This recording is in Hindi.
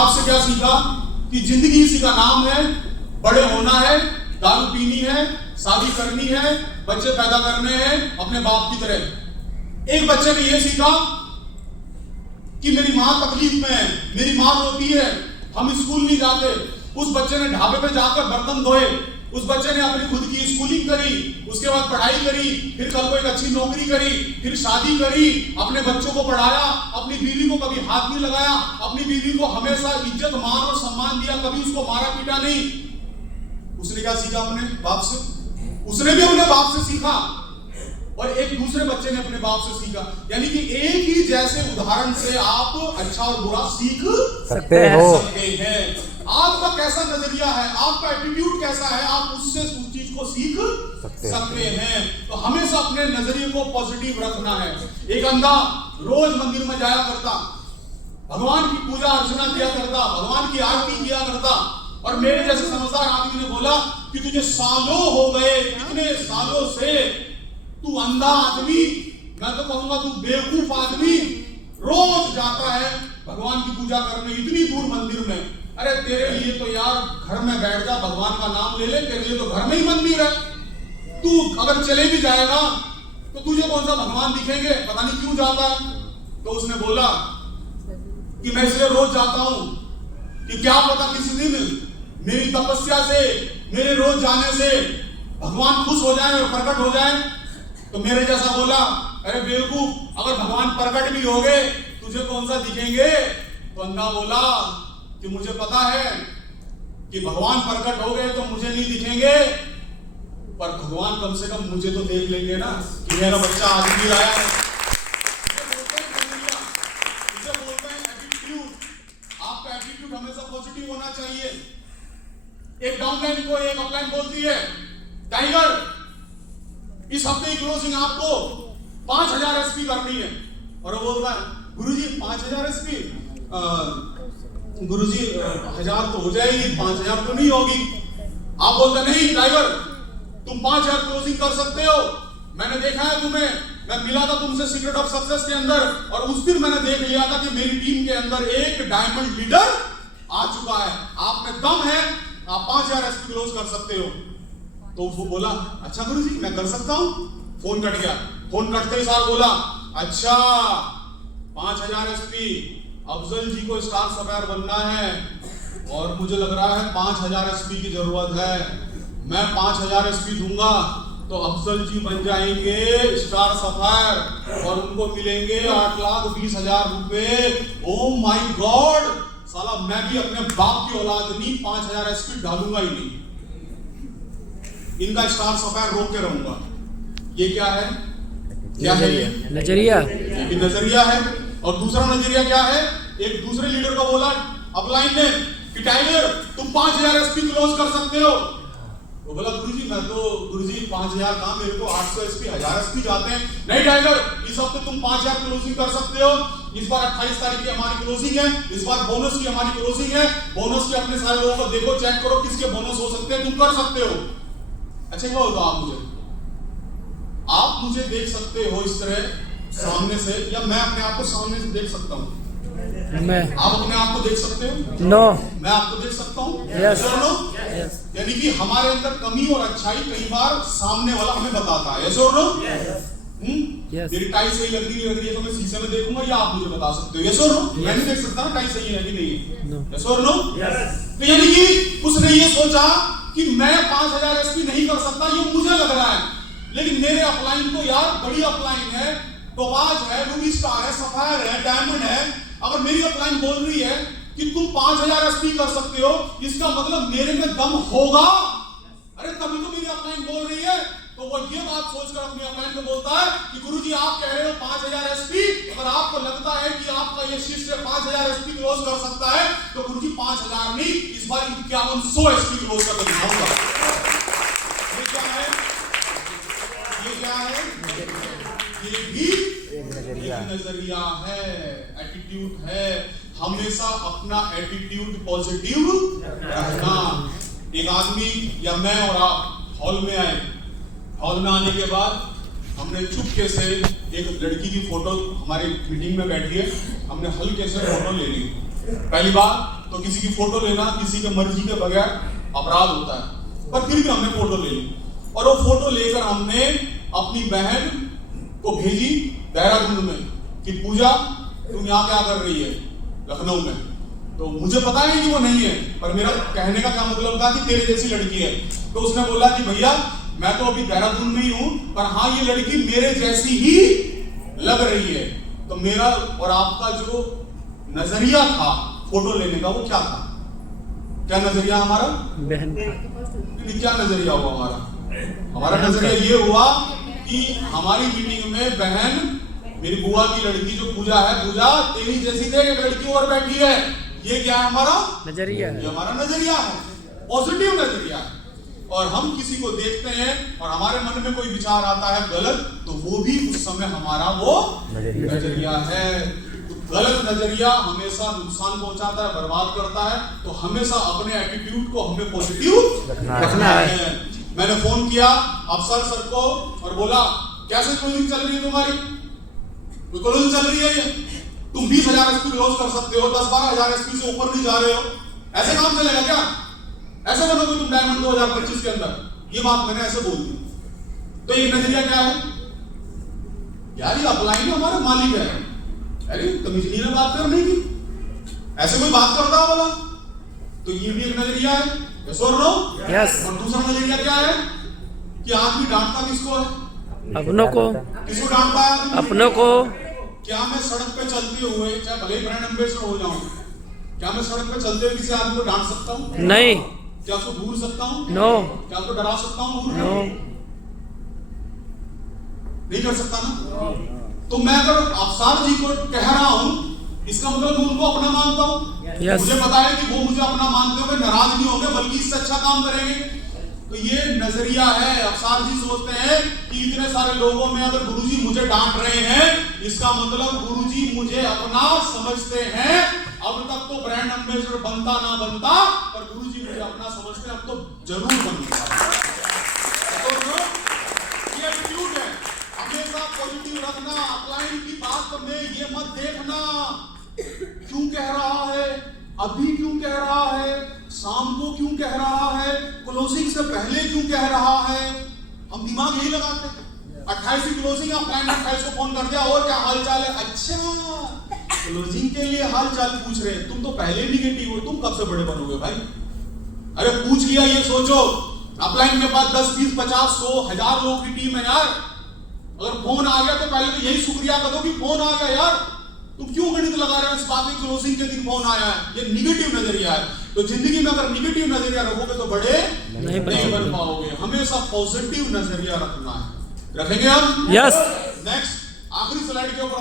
बाप से क्या सीखा कि जिंदगी इसी का नाम है, बड़े होना है, दारू पीनी है, शादी करनी है, बच्चे पैदा करने हैं अपने बाप की तरह। एक बच्चे ने यह सीखा कि मेरी मां तकलीफ में है, मेरी मां रोती है, हम स्कूल नहीं जाते। उस बच्चे ने ढाबे पे जाकर बर्तन धोए, उस बच्चे ने अपनी खुद की स्कूलिंग करी, उसके बाद पढ़ाई करी, फिर कल को एक अच्छी नौकरी करी, फिर शादी करी, अपने बच्चों को पढ़ाया, अपनी बीवी को कभी हाथ नहीं लगाया, अपनी बीवी को हमेशा इज्जत मान और सम्मान दिया, कभी उसको मारा पीटा नहीं। उसने क्या सीखा अपने बाप से? उसने भी अपने बाप से सीखा और एक दूसरे बच्चे ने अपने बाप से सीखा। यानी कि एक ही जैसे उदाहरण से आप अच्छा और बुरा सीख सकते हैं। आपका कैसा नजरिया है, आपका एटीट्यूड कैसा है, आप उससे उस चीज को सीख सकते हैं। तो हमेशा अपने नजरिए को पॉजिटिव रखना है। एक अंधा रोज मंदिर में जाया करता, भगवान की पूजा अर्चना किया करता, भगवान की आरती किया करता, और मेरे जैसे समझदार आदमी ने बोला कि तुझे सालों हो गए, कितने सालों से तू अंधा आदमी, मैं तो कहूंगा तू बेवकूफ आदमी, रोज जाता है भगवान की पूजा करने इतनी दूर मंदिर में। अरे तेरे लिए तो यार घर में बैठ जा, भगवान का नाम ले ले, तेरे लिए तो घर में ही मंदिर है। तू अगर चले भी जाएगा तो तुझे कौन सा भगवान दिखेंगे, पता नहीं क्यों जाता है। तो उसने बोला कि मैं इसलिए रोज जाता हूं कि क्या पता किसी दिन मेरी तपस्या से, मेरे रोज जाने से भगवान खुश हो जाए और प्रकट हो जाए। तो मेरे जैसा बोला, अरे बेवकूफ, अगर भगवान प्रकट भी हो गए तुझे कौन सा दिखेंगे? तो अंधा बोला कि मुझे पता है कि भगवान प्रकट हो गए तो मुझे नहीं दिखेंगे, पर भगवान कम से कम मुझे तो देख लेंगे ना कि मेरा बच्चा आदमी आया है। इसे बोलते हैं एटीट्यूड। आपका एटीट्यूड हमेशा पॉजिटिव होना चाहिए। एक डाउनलाइन को एक अपलाइन बोलती है, टाइगर इस हफ्ते की क्लोजिंग आपको 5000 एसपी करनी है। और वो बोलता है, गुरुजी 5000 एसपी, गुरुजी 1000 तो हो जाएगी, 5000 तो नहीं होगी। आप बोलते नहीं टाइगर, तुम 5000 क्लोजिंग कर सकते हो, मैंने देखा है तुम्हें, मैं मिला था तुमसे सीक्रेट ऑफ सक्सेस के अंदर, और उस दिन मैंने देख लिया था कि मेरी टीम के अंदर एक डायमंड लीडर आ चुका है, आप में दम है, आप 5000 एसपी क्लोज कर सकते हो। तो वो बोला, अच्छा गुरुजी मैं कर सकता हूं। फोन कट गया। फोन कटते ही सार बोला, अच्छा 5000 एसपी, अफजल जी को स्टार सफायर बनना है और मुझे लग रहा है 5000 एसपी की जरूरत है। मैं 5000 एसपी दूंगा तो अफजल जी बन जाएंगे स्टार सफायर और उनको मिलेंगे 8,20,000 रुपए। ओ माय गॉड, साला मैं भी अपने बाप की औलाद नहीं 5000 एसपी डालूंगा ही नहीं, इनका स्टार सफायर रोक के रहूंगा। ये क्या है? क्या है ये? नजरिया। ये नजरिया है। और दूसरा नजरिया क्या है? एक दूसरे लीडर को बोला अपलाइन ने कि टाइगर तुम 5000 एसपी क्लोज कर सकते हो। वो बोला गुरुजी मैं तो, गुरुजी 5000 कहां, मेरे को 800 एसपी 1000 एसपी जाते हैं। नहीं टाइगर, इस हफ्ते तुम 5000 क्लोजिंग कर सकते हो। इस बार 28 तारीख की हमारी क्लोजिंग है, इस बार बोनस की हमारी क्लोजिंग है। बोनस के अपने सारे लोगों को देखो, चेक करो किसके बोनस हो सकते हैं, तुम कर सकते हो। अच्छा क्या होगा? आप मुझे देख सकते हो इस तरह सामने से, या मैं अपने आप को सामने से देख सकता हूँ? मैं। आप अपने आप को देख सकते हो? नो। मैं आपको देख सकता हूँ? यस। यस। यानी कि हमारे अंदर कमी और अच्छाई कई बार सामने वाला हमें बताता है। यस और नो? यस। मेरी टाई सही लग रही है तो मैं शीशे में देखूंगा, या आप मुझे बता सकते हो? यस और नो? मैं नहीं देख सकता ना टाई सही है कि नहीं है। यस और नो? तो यानी कि उसने ये सोचा कि मैं 5000 एसपी नहीं कर सकता, ये मुझे लग रहा है, लेकिन मेरे अपलाइन तो यार बड़ी अपलाइन है, टोपाज है, रूबी स्टार है, सफायर है, डायमंड है। अगर मेरी अपलाइन बोल रही है कि तुम 5000 एसपी कर सकते हो, इसका मतलब मेरे में दम होगा। अरे तभी तो मेरी अपलाइन बोल रही है। तो वो ये बात सोचकर अपनी अपलाइन को बोलता है कि गुरुजी आप कह रहे हो 5000 एसपी, अगर आपको लगता है कि आपका ये शिष्य 5000 एसपी क्लोज कर सकता है तो गुरुजी 5000 नहीं, इस बार 5100 एसपी क्लोज कर दिखाऊंगा। ये क्या है? ये क्या है? ये भी नजरिया है, एटीट्यूड है। हमेशा अपना एटीट्यूड पॉजिटिव रखना। एक आदमी या मैं और आप हॉल में आए, हॉल में आने के बाद हमने चुपके से एक लड़की की फोटो, हमारी मीटिंग में बैठी है, हमने हल्के से फोटो ले ली। पहली बात तो किसी की फोटो लेना किसी के मर्जी के बगैर अपराध होता है, पर फिर भी हमने फोटो ले ली और वो फोटो लेकर हमने अपनी बहन को भेजी देहरादून में कि पूजा तुम यहाँ क्या कर रही है लखनऊ में। तो मुझे पता है कि वो नहीं है, पर मेरा कहने का क्या मतलब था कि तेरे जैसी लड़की है। तो उसने बोला कि भैया मैं तो अभी देहरादून में ही हूं, पर हाँ ये लड़की मेरे जैसी ही लग रही है। तो मेरा और आपका जो नजरिया था फोटो लेने का वो क्या था? क्या नजरिया हमारा? बहन क्या नजरिया हुआ हमारा नजरिया ये हुआ कि हमारी मीटिंग में बहन मेरी बुआ की लड़की जो पूजा है, पूजा तेरी जैसी देख एक लड़की और बैठी है। ये क्या है हमारा नजरिया? ये हमारा नजरिया है, पॉजिटिव नजरिया है। और हम किसी को देखते हैं और हमारे मन में कोई विचार आता है गलत, तो वो भी उस समय हमारा वो नजरिया है। तो गलत नजरिया हमेशा नुकसान पहुंचाता है, बर्बाद करता है। तो हमेशा अपने एटीट्यूड को हमें पॉजिटिव रखना है। मैंने फोन किया अफसर सर को और बोला कैसे क्लोजिंग चल रही है तुम्हारी? कोई क्लोजिंग चल रही है ये? तुम 20,000 एसपी क्लोज कर सकते हो, 10-12,000 एसपी से ऊपर नहीं जा रहे हो, ऐसे काम चलेगा क्या? ऐसे बनोगे तुम डायमंड 2025 के अंदर? ये बात मैंने ऐसे बोल दी। तो ये नजरिया क्या है यार? ये अपलाइन हमारे मालिक है, अरे तमीज नहीं बात करने की, ऐसे कोई बात करता बोला तो ये भी एक नजरिया है। यस और नो? यस। और दूसरा नजरिया क्या है कि आदमी डांटता किसको है? अपनों को। किसको डांटता है? अपनों को। क्या मैं सड़क पे चलते हुए चाहे भले ही ब्रांड एम्बेसडर हो जाऊं, क्या मैं सड़क पे चलते हुए किसी आदमी को डांट सकता हूं? नहीं। क्या उसको घूर सकता हूं? नो। क्या उसको डरा सकता हूं? नो। नहीं कर सकता ना। तो मैं अगर अफसर जी को कह रहा हूं, इसका मतलब मैं उनको अपना मानता हूं। yes. मुझे पता है कि वो मुझे अपना मानते हुए नाराज नहीं होंगे, बल्कि इससे अच्छा काम करेंगे। तो ये नजरिया है। अफसर जी सोचते हैं कि इतने सारे लोगों में अगर गुरुजी मुझे डांट रहे हैं, इसका मतलब गुरुजी मुझे अपना समझते हैं। अब तक तो ब्रांड एम्बेसडर बनता ना बनता, पर गुरुजी मुझे अपना समझते हैं, अब तो जरूर बनूंगा। तो ये एटीट्यूड है, हमेशा पॉजिटिव रखना। अपलाइन की बात में ये मत देखना क्यों कह रहा है, अभी क्यों कह रहा है, शाम को क्यों कह रहा है, क्लोजिंग से पहले क्यों कह रहा है। हम दिमाग यही लगाते हैं। 28 की क्लोजिंग, आप क्लाइंट 28 को फोन कर दिया और क्या हाल चाल है? अच्छा क्लोजिंग के लिए हाल चाल पूछ रहे हैं, तुम तो पहले निगेटिव हो, तुम कब से बड़े बनोगे भाई? अरे पूछ लिया, ये सोचो अपलाइन के पास 10, 20, 50, 100, 1000 लोग की टीम है यार। अगर फोन आ गया तो पहले तो यही शुक्रिया करो कि फोन आ गया यार। तुम क्यों गणित लगा रहे हो इस बात में क्लोजिंग के दिन फोन आया है? ये निगेटिव नजरिया है। तो जिंदगी में अगर निगेटिव नजरिया रखोगे तो बड़े नहीं बन पाओगे। हमेशा पॉजिटिव नजरिया रखना है। रखेंगे हम? यस। नेक्स्ट आखिरी स्लाइड के ऊपर